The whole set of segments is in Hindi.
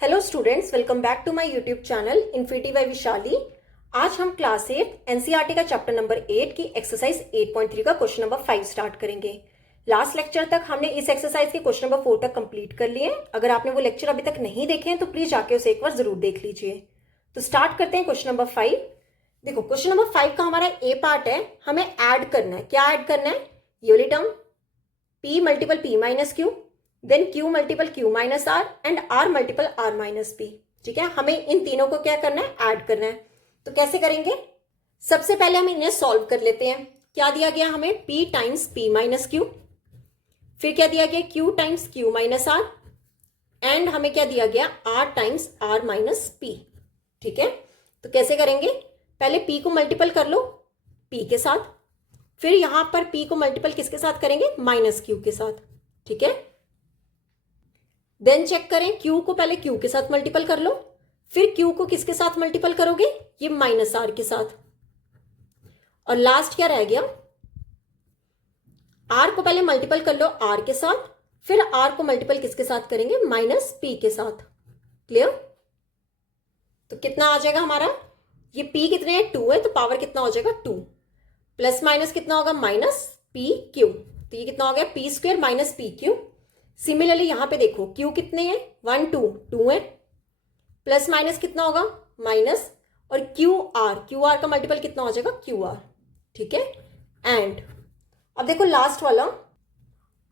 Hello students, welcome back to my YouTube channel Infinity by Vishali. आज हम क्लास 8 एनसीईआरटी का चैप्टर नंबर 8 की एक्सरसाइज 8.3 का क्वेश्चन नंबर 5 स्टार्ट करेंगे। लास्ट लेक्चर तक हमने इस एक्सरसाइज के क्वेश्चन नंबर 4 तक कंप्लीट कर लिए। अगर आपने वो लेक्चर अभी तक नहीं देखे हैं तो प्लीज जाके उसे एक बार जरूर देख लीजिए। तो स्टार्ट करते हैं क्वेश्चन नंबर 5। देखो, क्वेश्चन नंबर 5 का हमारा ए पार्ट है, हमें ऐड करना है। क्या ऐड करना है? ये वाली term p multiple p minus Q, then q multiple q minus r and r multiple r minus p। ठीक है, हमें इन तीनों को क्या करना है? ऐड करना है। तो कैसे करेंगे? सबसे पहले हम इन्हें सॉल्व कर लेते हैं। क्या दिया गया हमें? p times p minus Q, फिर क्या दिया गया? q times q minus r and हमें क्या दिया गया? r times r minus p। ठीक है, तो कैसे करेंगे? पहले p को मल्टीपल कर लो p के साथ, फिर यहां पर p को मल्टीपल किसके साथ करेंगे? माइनस q के साथ। ठीक है, देन चेक करें, q को पहले q के साथ मल्टीपल कर लो, फिर q को किसके साथ मल्टीपल करोगे? ये माइनस r के साथ। और लास्ट क्या रह गया? r को पहले मल्टीपल कर लो r के साथ, फिर r को मल्टीपल किसके साथ करेंगे? माइनस p के साथ। क्लियर? तो कितना आ जाएगा हमारा? ये p कितने हैं? 2 है, तो पावर कितना हो जाएगा? 2 प्लस माइनस कितना होगा? Minus P Q. तो ये कितना हो गया? P square minus P Q. Similarly यहां पे देखो, क्यू कितने हैं? 1 2 2 है, प्लस माइनस कितना होगा? माइनस, और क्यू आर का मल्टीपल कितना हो जाएगा? Q R. ठीक है, एंड अब देखो लास्ट वाला,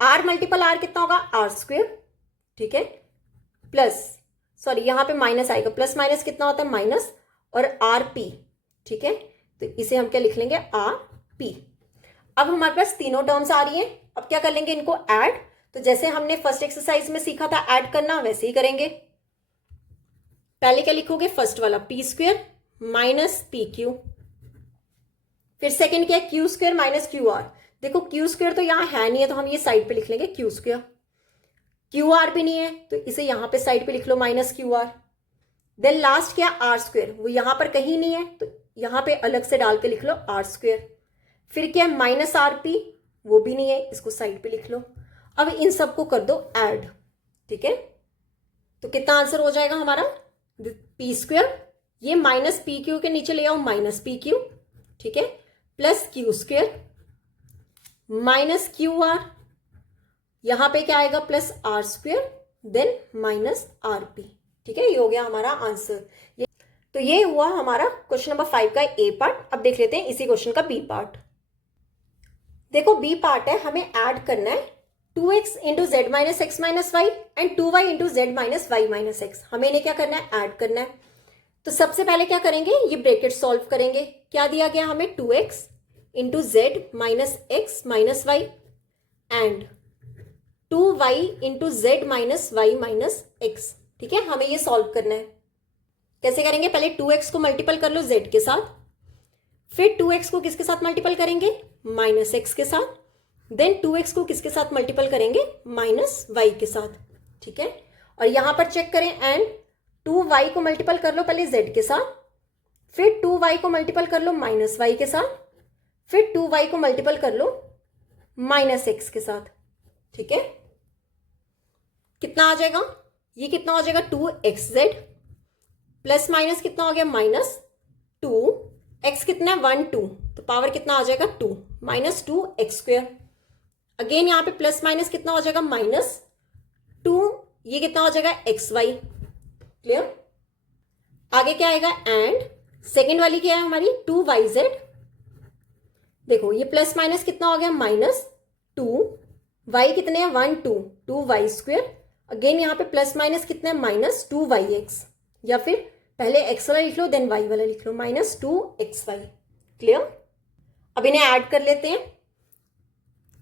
आर मल्टीपल आर कितना होगा? R square. ठीक है, प्लस सॉरी यहां पे माइनस आएगा, प्लस माइनस कितना होता है? माइनस, और आर पी। ठीक है, तो इसे हम क्या लिख लेंगे? R P. अब हमारे पास तीनों टर्म्स आ रही हैं। अब क्या कर लेंगे? इनको ऐड। तो जैसे हमने फर्स्ट एक्सरसाइज में सीखा था ऐड करना, वैसे ही करेंगे। पहले क्या लिखोगे? फर्स्ट वाला P square minus P Q, फिर सेकंड क्या है? Q square minus Q are. देखो क्यू स्क्वेयर तो यहां है नहीं है, तो हम ये साइड पे लिख लेंगे क्यू स्क्वेयर। क्यू आर भी नहीं है, तो इसे यहां पे साइड पे लिख लो minus Q R. Then last क्या? आर स्क्वेयर, वो यहां पर कहीं नहीं है, तो यहां पे अलग से डाल के लिख लो आर स्क्वेयर। फिर क्या है? माइनस आर पी, वो भी नहीं है, इसको साइड पे लिख लो। अब इन सबको कर दो ऐड। ठीक है, तो कितना आंसर हो जाएगा हमारा? पी स्क्वेयर, ये माइनस पी क्यू के नीचे ले आओ, माइनस पी क्यू। ठीक है, plus Q square minus Q R, यहां पे क्या आएगा? Plus R square, then minus R P. ठीक है, ये हो गया हमारा आंसर। तो ये हुआ हमारा क्वेश्चन नंबर 5 का ए पार्ट। अब देख लेते हैं इसी क्वेश्चन का बी पार्ट। देखो, बी पार्ट है, हमें ऐड करना है 2x into Z minus X minus Y and 2y into Z minus Y minus X. हमें इन्हें क्या करना है? ऐड करना है। तो सबसे पहले क्या करेंगे? ये ब्रैकेट सॉल्व करेंगे। क्या दिया गया हमें? 2x into Z minus X minus Y and 2y into Z minus Y minus X. ठीक है, हमें ये सॉल्व करना है। कैसे करेंगे? पहले 2x को मल्टीपल कर लो z के साथ, फिर 2x को किसके साथ मल्टीपल करेंगे? माइनस एक्स के साथ, देन 2x को किसके साथ मल्टीपल करेंगे? माइनस वाई के साथ। ठीक है, और यहां पर चेक करें, एंड 2y को मल्टीपल कर लो पहले z के साथ, फिर 2y को मल्टीपल कर लो माइनस वाई के साथ, फिर 2y को मल्टीपल कर लो माइनस एक्स के साथ। ठीक है, कितना आ जाएगा? ये कितना हो जाएगा? 2xz प्लस माइनस कितना हो गया? माइनस 2x, कितना है? 1 2, तो पावर कितना आ जाएगा? 2 माइनस 2x स्क्वेयर। अगेन यहाँ पे प्लस माइनस कितना हो जाएगा? माइनस 2, ये कितना हो जाएगा? X Y. क्लियर? आगे क्या आएगा? एंड सेकेंड वाली क्या है हमारी? 2yz। देखो ये प्लस माइनस कितना हो गया? माइनस 2, y कितने हैं? 1 2, 2y स्क्वेयर। अगेन यहाँ पे प्लस माइनस कितना है? माइनस 2yx, या फिर पहले x वाला लिख लो देन y वाला लिख लो, माइनस 2xy। क्लियर? अब इन्हें ऐड कर लेते हैं।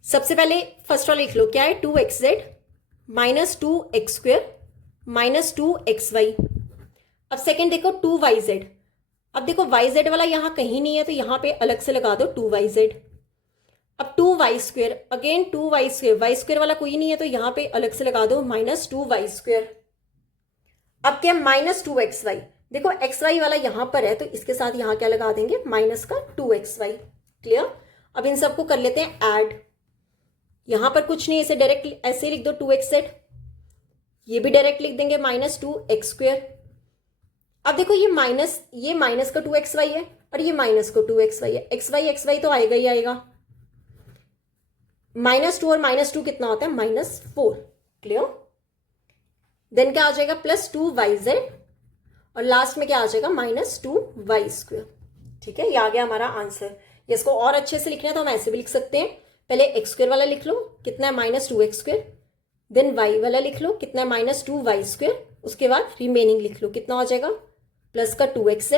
सबसे पहले फर्स्ट वाला लिख लो, क्या है? 2xz minus 2x square minus 2xy। अब सेकेंड देखो 2yz। अब देखो yz वाला यहां कहीं नहीं है, तो यहां पे अलग से लगा दो 2yz। अब 2y square, again 2y square, y square वाला कोई नहीं है, तो यहां पे अलग से लगा दो माइनस 2y स्क्वेयर। अब क्या? Minus 2xy। देखो xy वाला यहां पर है, तो इसके साथ यहां क्या लगा देंगे? माइनस का 2xy। क्लियर? अब इन सबको कर लेते हैं ऐड। यहां पर कुछ नहीं, इसे डायरेक्ट ऐसे लिख दो 2xz। ये भी डायरेक्ट लिख देंगे -2x²। अब देखो ये माइनस का 2xy है और ये माइनस का 2xy है, xy तो आएगा ही आएगा। -2 और -2 कितना होता है? -4। क्लियर? देन क्या आ जाएगा? +2yz और लास्ट में क्या आ जाएगा? -2y²। ठीक है, ये आ गया हमारा आंसर। इसको और अच्छे से लिखना है तो हम ऐसे भी लिख सकते हैं। पहले x² वाला लिख लो, कितना है? -2x²। देन y वाला लिख लो, कितना है? -2y²। उसके बाद रिमेनिंग लिख लो, कितना हो जाएगा? प्लस का 2xz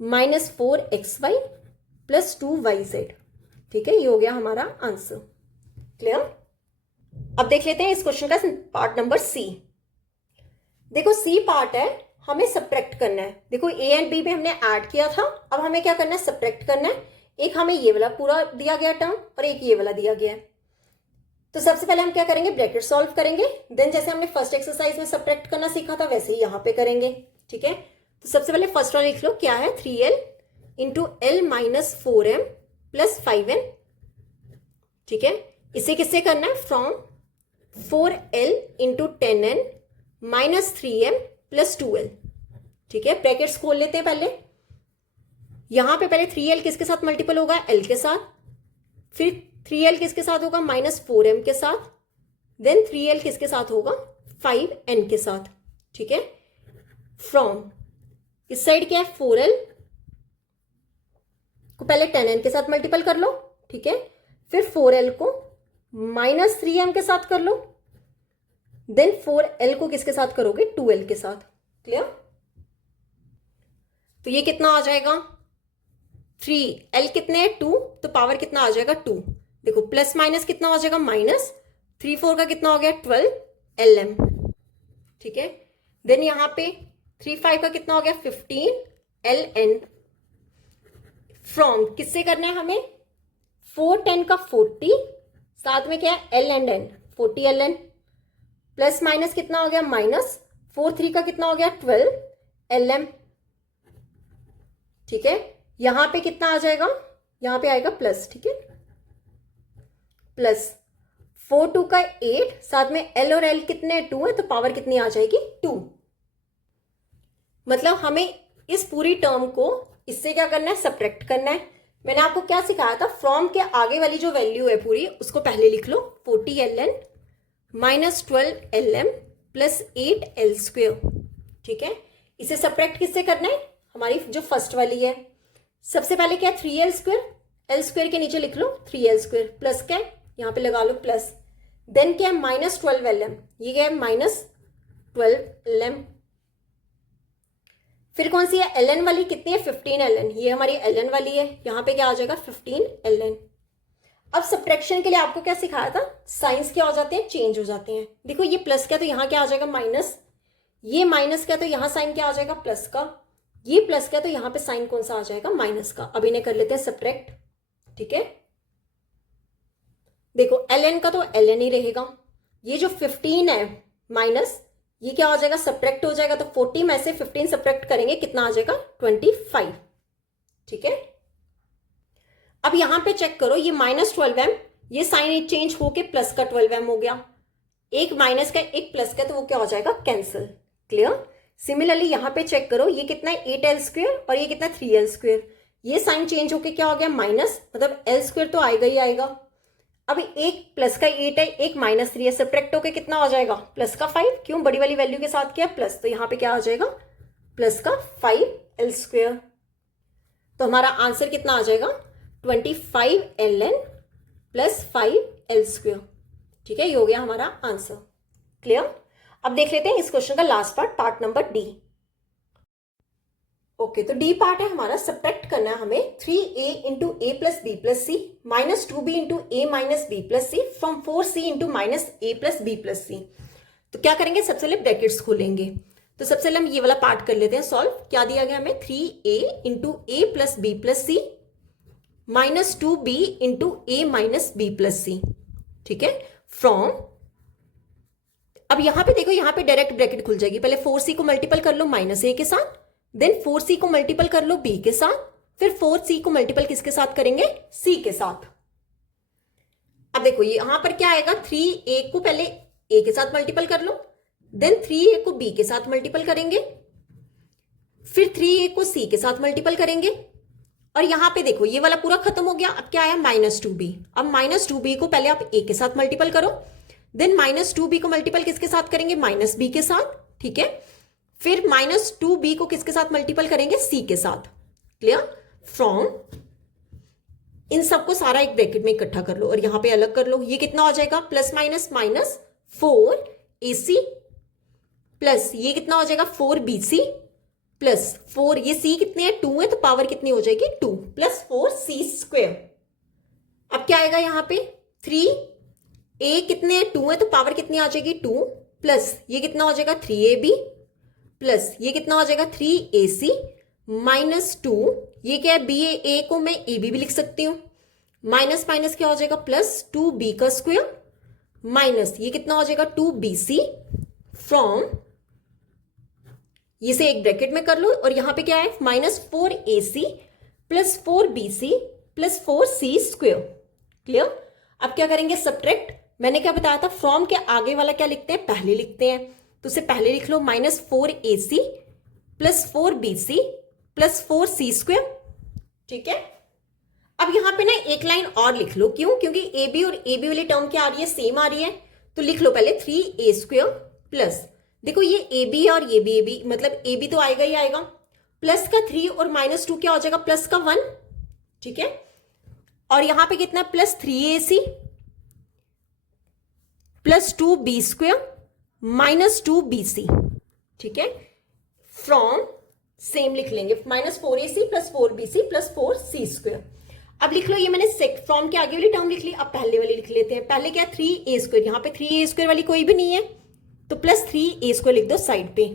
-4xy +2yz। ठीक है, ये हो गया हमारा आंसर। क्लियर? अब देख लेते हैं इस क्वेश्चन का पार्ट नंबर सी। देखो सी पार्ट है, हमें सब्ट्रैक्ट करना है। देखो ए एंड बी में हमने ऐड किया था, अब हमें क्या करना है? सब्ट्रैक्ट करना है। एक हमें ये वाला पूरा दिया गया टर्म और एक ये वाला दिया गया है। तो सबसे पहले हम क्या करेंगे? ब्रैकेट सॉल्व करेंगे। देन जैसे हमने फर्स्ट एक्सरसाइज में सब्ट्रैक्ट करना सीखा था वैसे ही यहाँ पे करेंगे। ठीक है, तो सबसे पहले फर्स्ट वाला लिख लो, क्या है? 3l into l -4m + 5n। ठीक है, इसे किससे करना है? From 4l into 10n -3m + 2l। ठीक है, ब्रैकेट्स खोल लेते हैं पहले। यहां पे पहले 3l किसके साथ मल्टीपल होगा? l के साथ। फिर 3l किसके साथ होगा? -4m के साथ। देन 3l किसके साथ होगा? 5n के साथ। ठीक है, फ्रॉम इस साइड क्या है? 4l को पहले 10n के साथ मल्टीपल कर लो। ठीक है, फिर 4l को -3m के साथ कर लो। देन 4l को किसके साथ करोगे? 2l के साथ। क्लियर? तो ये कितना आ जाएगा? 3l कितने है? 2, तो पावर कितना आ जाएगा? 2। देखो प्लस माइनस कितना हो जाएगा? -3 4 का कितना हो गया? 12 lm। ठीक है, देन यहां पे 3 5 का कितना हो गया? 15 ln। फ्रॉम किससे करना है हमें? 4 10 का 40, साथ में क्या है? l and n, 40 ln। Plus minus कितना हो गया? -4 3 का कितना हो गया? 12 lm। ठीक है, यहां पे कितना आ जाएगा? यहां पे आएगा प्लस। ठीक है, प्लस 4 2 का 8, साथ में l और l कितने? 2 है, तो पावर कितनी आ जाएगी? 2। मतलब हमें इस पूरी टर्म को इससे क्या करना है? सब्ट्रैक्ट करना है। मैंने आपको क्या सिखाया था? फ्रॉम के आगे वाली जो वैल्यू है पूरी उसको पहले लिख लो, 40 ln -12 lm + 8 l²। ठीक है, इसे सब्ट्रैक्ट किससे करना है? हमारी जो फर्स्ट वाली है। सबसे पहले क्या? 3l², l² के नीचे लिख लो 3l², प्लस क्या है? यहां पे लगा लो प्लस। देन क्या है? -12 lm, ये क्या है? -12 lm। फिर कौन सी है? ln वाली कितनी है? 15 ln, ये हमारी ln वाली है। यहां पे क्या आ जाएगा? 15 ln। अब सब्ट्रैक्शन के लिए आपको क्या सिखाया था? साइंस क्या हो जाते हैं? चेंज हो जाते हैं। देखो ये प्लस क्या, तो यहां क्या आ जाएगा? माइनस। ये माइनस क्या, तो यहां साइन क्या आ जाएगा? प्लस का। ये प्लस क्या, तो यहां पे साइन कौन सा आ जाएगा? माइनस का। अब इन्हें कर लेते हैं सब्ट्रैक्ट। ठीक है, देखो ln का तो ln ही रहेगा। ये जो 15 है माइनस, ये क्या हो जाएगा? सब्ट्रैक्ट हो जाएगा। तो 40 में से 15 सब्ट्रैक्ट करेंगे, कितना आ जाएगा? 25। ठीक है, अब यहां पे चेक करो, ये -12m, ये साइन चेंज होके प्लस का 12m हो गया। एक माइनस का एक प्लस का, तो वो क्या हो जाएगा? कैंसिल। क्लियर? सिमिलरली यहां पे चेक करो, ये कितना है? 8l² और ये कितना? 3l²। ये साइन चेंज होके क्या हो गया? माइनस, मतलब l² तो आएगा ही आएगा। अब एक प्लस का 8 है, एक -3 है, सब्ट्रैक्ट होके कितना हो जाएगा? प्लस का 5। क्यों? बड़ी वाली वैल्यू के साथ क्या? प्लस, तो यहां पे क्या आ जाएगा? प्लस का 5l²। तो हमारा आंसर कितना आ जाएगा? 25 ln + 5l²। ठीक है, ये हो गया हमारा आंसर। क्लियर? अब देख लेते हैं इस क्वेश्चन का last part, part number D. Okay, तो डी पार्ट है हमारा, सब्ट्रैक्ट करना है हमें 3a into a + b + c -2b into a - b + c from 4c into -a + b + c। तो क्या करेंगे? सबसे पहले ब्रैकेट्स खोलेंगे। तो सबसे पहले हम ये वाला पार्ट कर लेते हैं सॉल्व। क्या दिया गया हमें? 3a into a + b + c -2b into a - b + c। ठीक है, फ्रॉम, अब यहां पे देखो, यहां पे डायरेक्ट ब्रैकेट खुल जाएगी। पहले 4c को मल्टीपल कर लो -a के साथ, देन 4c को मल्टीपल कर लो b के साथ, फिर 4c को मल्टीपल किसके साथ करेंगे? c के साथ। अब देखो यहां पर क्या आएगा? 3a को पहले ए के साथ मल्टीपल कर लो, देन 3a को b के साथ मल्टीपल करेंगे, फिर 3a को c के साथ मल्टीपल करेंगे, और यहां पे देखो ये वाला पूरा खत्म हो गया। अब क्या आया -2b। अब -2b को पहले आप a के साथ मल्टीपल करो, देन -2b को मल्टीपल किसके साथ करेंगे, -b के साथ, ठीक है। फिर -2b को किसके साथ मल्टीपल करेंगे, c के साथ। क्लियर? फ्रॉम इन सबको सारा एक ब्रैकेट में इकट्ठा कर लो और यहां पे अलग कर लो। ये कितना हो जाएगा, plus minus minus 4ac plus ये कितना हो जाएगा 4bc प्लस 4, ये c कितने हैं 2 है, तो पावर कितनी हो जाएगी 2 प्लस 4c स्क्वेयर। अब क्या आएगा यहां पे 3a कितने हैं 2 है, तो पावर कितनी आ जाएगी 2 प्लस ये कितना हो जाएगा 3ab प्लस ये कितना हो जाएगा 3ac माइनस 2, ये क्या है b है, a को मैं ab भी लिख सकती हूं, माइनस माइनस क्या हो जाएगा प्लस 2b का स्क्वायर माइनस ये कितना हो जाएगा 2bc फ्रॉम, ये से एक ब्रैकेट में कर लो और यहां पे क्या है -4ac plus 4bc plus 4c square. Clear? अब क्या करेंगे सब्ट्रैक्ट। मैंने क्या बताया था, फ्रॉम के आगे वाला क्या लिखते हैं, पहले लिखते हैं, तो उसे पहले लिख लो -4ac plus 4bc plus 4c square. ठीक है। अब यहां पे ना एक लाइन और लिख लो, क्यों, क्योंकि ab और ab वाली टर्म क्या आ रही है, सेम आ रही है, तो लिख लो पहले 3a स्क्वेयर प्लस, देखो ये ab है और ये भी ab, मतलब ab तो आएगा ही आएगा, प्लस का 3 और -2 क्या हो जाएगा प्लस का 1। ठीक है। और यहां पे कितना plus 3ac plus 2b square minus 2bc। ठीक है। फ्रॉम सेम लिख लेंगे -4ac plus 4bc plus 4c square. अब लिख लो, ये मैंने फ्रॉम के आगे वाली टर्म लिख ली, अब पहले वाली लिख लेते हैं। पहले क्या 3a स्क्वेयर, यहां पे 3a स्क्वेयर वाली कोई भी नहीं है, तो प्लस 3a स्क्वेयर लिख दो साइड पे।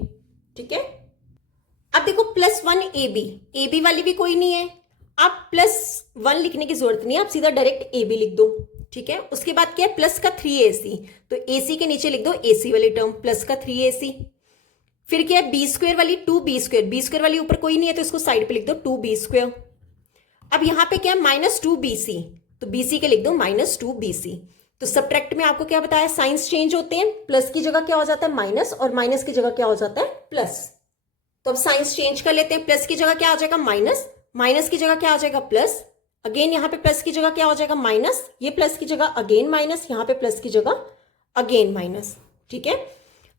ठीक है। अब देखो प्लस 1ab वाली भी कोई नहीं है, आप +1 लिखने की जरूरत नहीं है, आप सीधा डायरेक्ट ab लिख दो। ठीक है। उसके बाद क्या है प्लस का 3ac, तो ac के नीचे लिख दो ac वाली टर्म प्लस का 3ac। फिर क्या है b स्क्वेयर वाली 2b स्क्वेयर, b स्क्वेयर वाली ऊपर कोई नहीं है तो इसको साइड पे लिख दो 2b स्क्वेयर। अब यहां पे क्या है -2bc, तो bc के लिख दो -2bc। तो सब्ट्रैक्ट में आपको क्या बताया, साइंस चेंज होते हैं, प्लस की जगह क्या हो जाता है माइनस और माइनस की जगह क्या हो जाता है प्लस। तो अब साइंस चेंज कर लेते हैं, प्लस की जगह क्या आ जाएगा माइनस, माइनस की जगह क्या आ जाएगा प्लस, अगेन यहाँ पे प्लस की जगह क्या हो जाएगा माइनस, ये प्लस की जगह अगेन माइनस, यहाँ पे प्लस की जगह अगेन माइनस। ठीक है।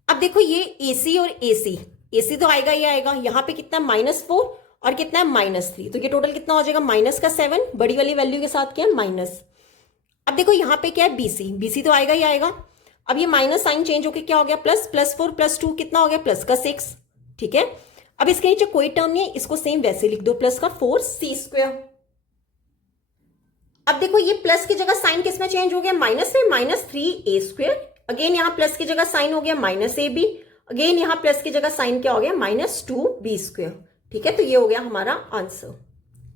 अब देखो ये AC और AC तो आएगा ही आएगा, यहाँ पे कितना -4 और कितना -3, तो ये टोटल कितना हो जाएगा -7, बड़ी वाली वैल्यू के साथ क्या है माइनस। अब देखो यहाँ पे क्या है BC तो आएगा ही आएगा। अब ये माइनस साइन चेंज होकर क्या हो गया +4 + 2 कितना हो गया +6। ठीक है। अब इसके नीचे कोई टर्म नहीं है, इसको सेम वैसे लिख दो प्लस का 4c स्क्वेयर। अब देखो ये प्लस की जगह साइन किसमें चेंज हो गया, माइनस में, -3a स्क्वेयर। अगेन यहाँ प्लस की जगह साइन हो गया -ab, अगेन यहाँ प्लस की जगह साइन क्या हो गया -2b स्क्वेयर। ठीक है। तो ये हो गया हमारा आंसर।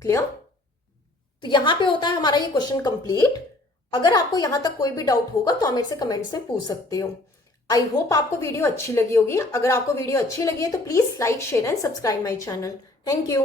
क्लियर? तो यहां पे होता है हमारा ये क्वेश्चन कंप्लीट। अगर आपको यहां तक कोई भी डाउट होगा तो आप मेरे से कमेंट्स में पूछ सकते हो। आई होप आपको वीडियो अच्छी लगी होगी। अगर आपको वीडियो अच्छी लगी है तो please like, share and subscribe my channel. Thank you.